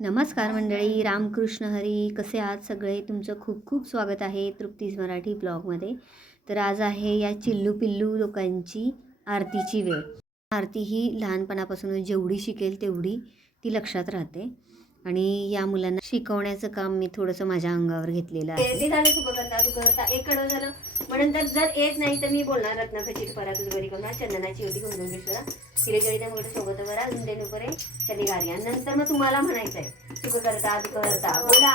नमस्कार मंडळी रामकृष्ण हरी. कसे आहात सगळे? तुमचं खूप खूप स्वागत आहे तृप्तीज मराठी ब्लॉगमध्ये. तर आज आहे या चिल्लू पिल्लू लोकांची आरतीची वेळ. आरती ही लहानपणापासून जेवढी शिकेल तेवढी ती लक्षात राहते. आणि या मुलांना शिकवण्याचं काम मी थोडंसं माझ्या अंगावर घेतलेलं आहे. ते झालं तू करता तू करता एक कडवं झालं. मग नंतर जर येत नाही तर मी बोलणार रत्नाखचित परा तुझ बरी करणार चंदनाची होती कुंडुंगेश्वरा तिरे जळी त्या मोठं सोबत बरा नुकरे चली गारी आणि नंतर मग तुम्हाला म्हणायचं आहे सुख करता दुःख करता बोला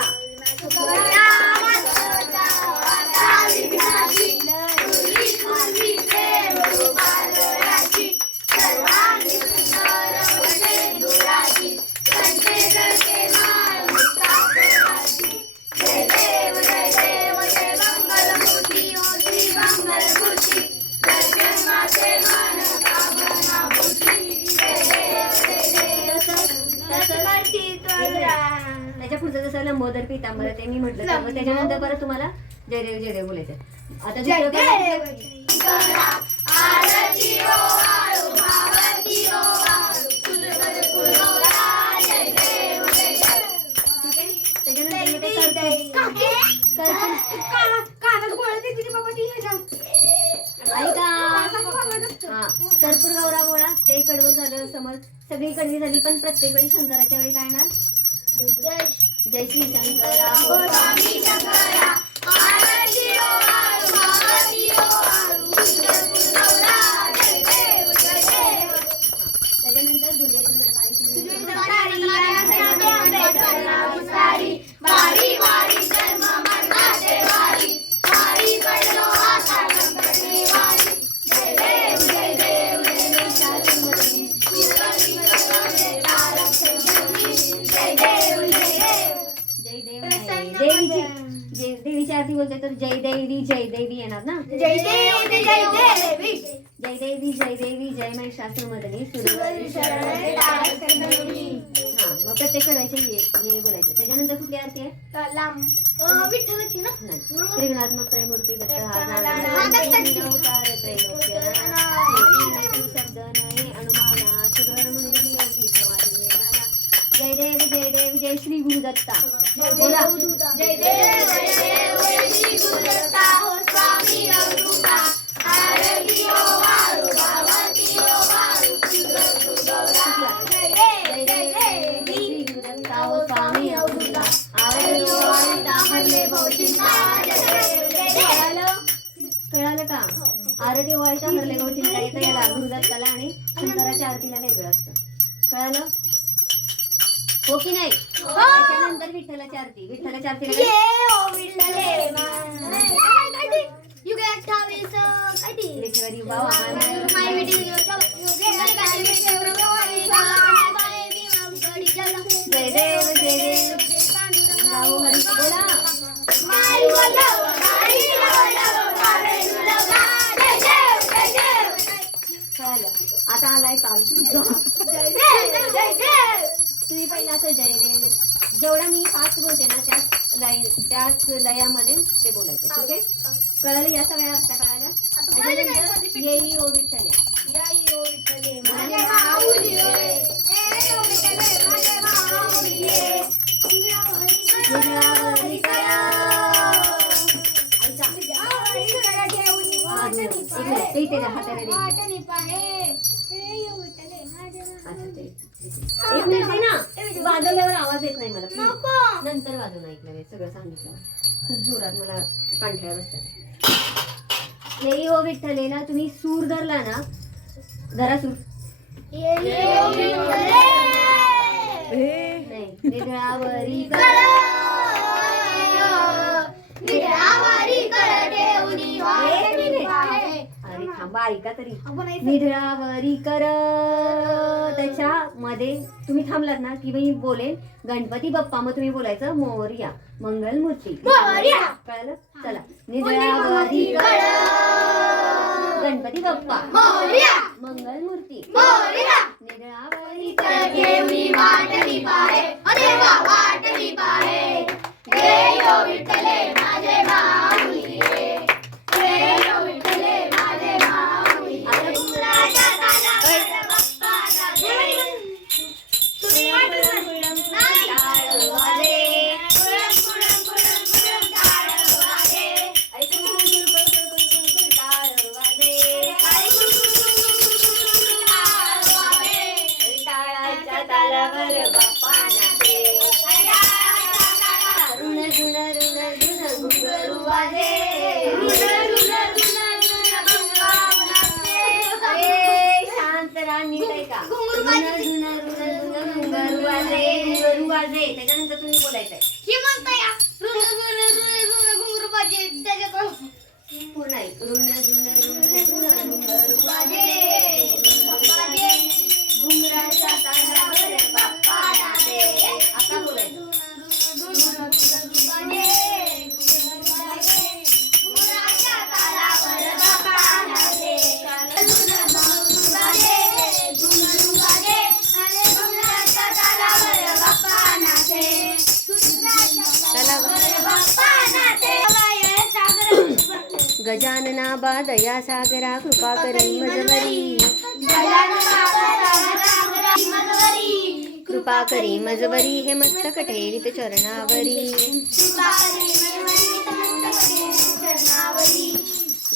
लंबोदर पितांबर ते मी म्हटलं त्याच्यानंतर परत तुम्हाला जयदेव जयदेव बोलायचं. आता दुसरं काय? ठीक आहे? त्याच्यानंतर मग ते कर्पूर- कर्पूर- ऐका. हा कर्पूर गौरा गोळा. ते कडवं झालं समज सगळी कडवी झाली पण प्रत्येक वेळी शंकराच्या वेळी काय ना जय श्री शंकरा. हो स्वामी जय- आरती बोलते तर जय देवी जय देवी येणार ना जय देवी जय देवी जय महिषासुर मदनी हा मग प्रत्येक करायचे बोलायचं त्याच्यानंतर कुठली आरती आहे विठ्ठलाची ना त्रिगुणात्मक त्रयमूर्ती दत्त हा हा, शब्द नाही अनुमाना जय देव जय देव जय श्री गुरुदत्ता बोला. जय देव जय देव जय श्री गुरुदत्ता हो स्वामी अवधूता वाळू वाळू जय देव जय देव श्री गुरुदत्ता हो स्वामी अवधूता आरती हरले कळालं? कळालं का? ओवाळता हरले गो चिंता येतं याला गुरुदत्ताला आणि शंकराच्या आरतीला वेगळं असतं. कळालं? हो की नाही? त्याच्यानंतर विठ्ठलाची आरती. विठ्ठलाच्या आरतीला काय? ये ओ विठ्ठले. मान युगे अठ्ठावीस काय ती लेखेवारी वाव आम्हाला माय विठी युगे काय विठी प्रभवारी बाय मी मागडी जला जय देव जय देव. हरी बोला. कळालं आता आलाय काल तुम्ही पहिला असं जय देव जेवढा मी फास्ट बोलते ना त्याच लाईन त्याच लयामध्ये ते बोलायचं ठीक आहे? कळालं या सगळ्या अर्थ कळाल्या त्याच्यानंतर येई ओ विठ्ठले या ओ विठ्ठले माझे माऊली रे ए ओ विठ्ठले माझे माऊली रे निरावरी करा. ऐका. आवडी करा ठेवणी वाटणी इकडे, पाहे. ते इथे द्या, एक मिनिट आहे ना. वाजवल्यावर आवाज येत नाही मला. please. नंतर वाजून ऐकलं मी सगळं सांगितलं. खूप जोरात मला पांढऱ्या बसतात येई ओ विठ्ठलेला तुम्ही सूर धरला ना धरा सूर. नाही निधळावरी निरावारी कर ऐका तरी. आपण निधळावरी कर. त्याच्यामध्ये तुम्ही थांबलात ना की मी बोलेन. गणपती बाप्पा मग तुम्ही बोलायचं मोरया मंगलमूर्ती. मोरया. कळलं? चला. निधळावरी कर. गणपती बाप्पा. मोरया. मंगलमूर्ती. मोरया. गजानना बादया सागरा कृपा करी मजवरी कृपा करी मजवरी हे मस्तक ठेवित चरणावरी.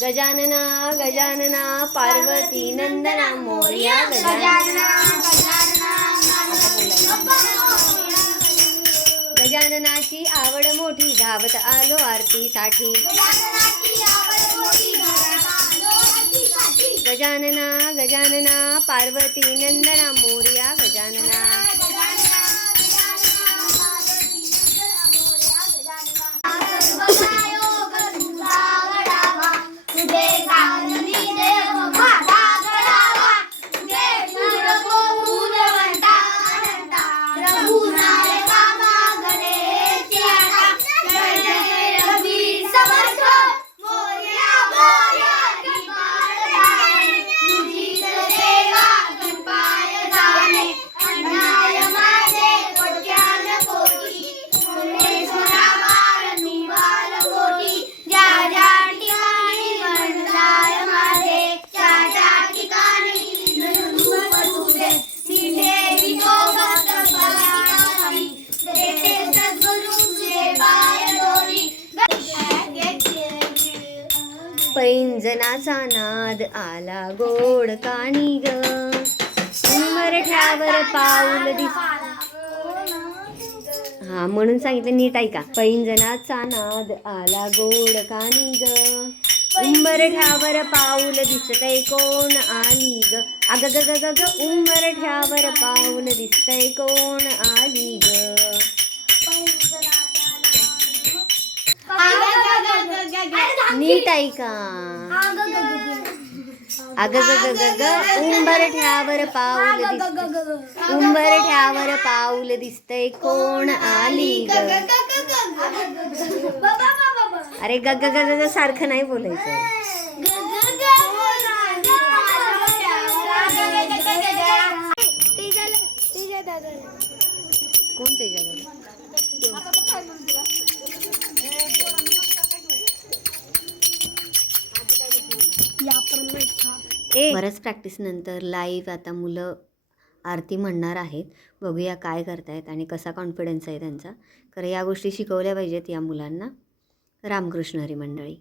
गजानना गजानना पार्वती नंदना मोर्या गजानना. गजाननाची आवड मोठी धावत आलो आरतीसाठी. गजानना गजानना पार्वती नंदना मोर्या गजानना। पैंजनाचा नाद आला गोड काणी ग उमरठ्यावर पाऊल दिस हा म्हणून सांगितलं नीट ऐका. पैंजनाचा नाद आला गोड कानी ग उंबरठ्यावर पाऊल दिसतय कोण आली ग अग ग ग ग ग उंबरठ्यावर पाऊल दिसतय कोण आली ग नीट ऐका. अग ग ग ग ग उंबरठ्यावर पाऊल दिसतय उंबरठ्यावर पाऊल दिसतय कोण आली ग अरे ग ग ग ग सारखं नाही बोलायचं कोण त्याच्याकडे ए बऱ्याच प्रॅक्टिस नंतर लाईव्ह आता मुलं आरती म्हणणार आहेत. बघूया काय करतायत आणि कसा कॉन्फिडन्स आहे त्यांचा. कारण या गोष्टी शिकवल्या पाहिजेत या मुलांना. रामकृष्ण हरी मंडळी.